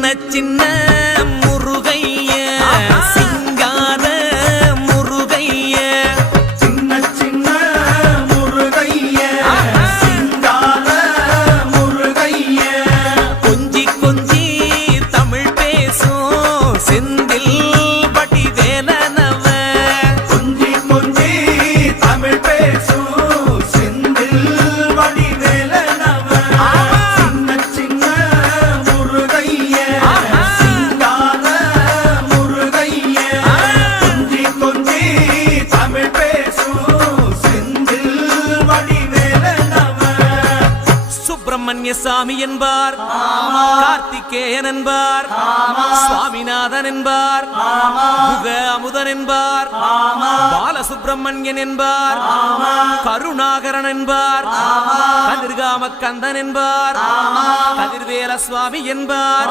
சின்ன சின்ன முருகைய சிங்கார முருகைய சின்ன சின்ன முருகைய சிங்கார முருகைய கொஞ்சி கொஞ்சி தமிழ் பேசும் செந்தில் பட்டி வேலனவ கொஞ்சி கொஞ்சி தமிழ் பேசும் செந்தில் பட்டி வேலனவ சின்ன சின்ன முருகைய சிங்கார முருகைய கொஞ்சி கொஞ்சி தமிழ் பேசும் செந்தில் பட்டி வேலனவ சுப்பிரமணிய சாமி என்பார் கார்த்திகேயன் என்பார் சுவாமிநாதன் என்பார் முக அமுதன் என்பார் பாலசுப்பிரமணியன் என்பார் கருணாகரன் என்பார் கதிர்காம கந்தன் என்பார் கதிர்வேல சுவாமி என்பார்